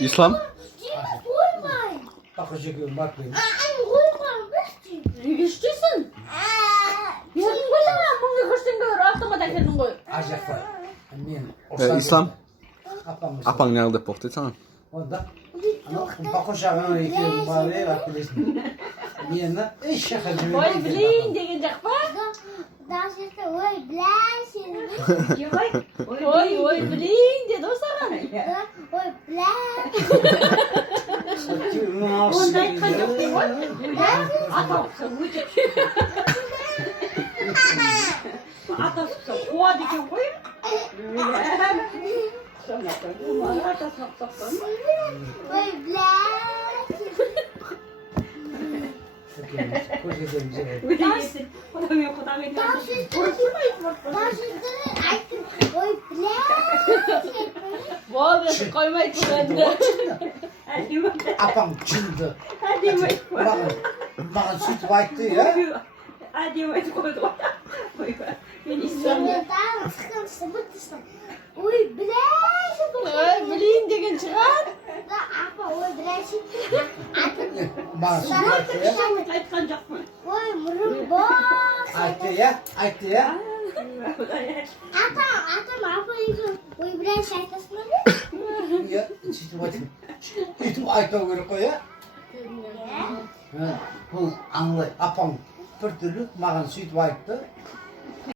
İslam? Bak çekiyorum bak benim. Неге іштейсің? Ердің білемін, мұңды көрсең көрі, автомат әкелдің ғой. Acak var. İslam? Apam. Apan ne aldı pohtu sana? Onda. Ama bak uşağına ekliyorum bari bak bilirsin. Yine iş şakacı. Ой, білейін деген жақ па? Ой, білейін деді ғой саған. Онда айтқан жоқ деймін ғой. Атаусың өте. Атаусың қуады екен ғой. Болды, қоймайды бұл енді. Apam çıldı. Bakın süt bayttı ya. Әдемі айтып қойды ғой. Мен Ой, блядь, білейін деген шығар. да, апа, ой, блядь, Bana süt bayttı ya. Айтқан жоқпын. ой, мұрын бос. Ayttı ya. Ayttı ya. Апа, үйге, ой, блядь, айтасың ба? Ya süt bayttı. Ütüp aytау керек қой ya. Бұл аңлай. Апам бір түрлі маған сөйтіп айтты.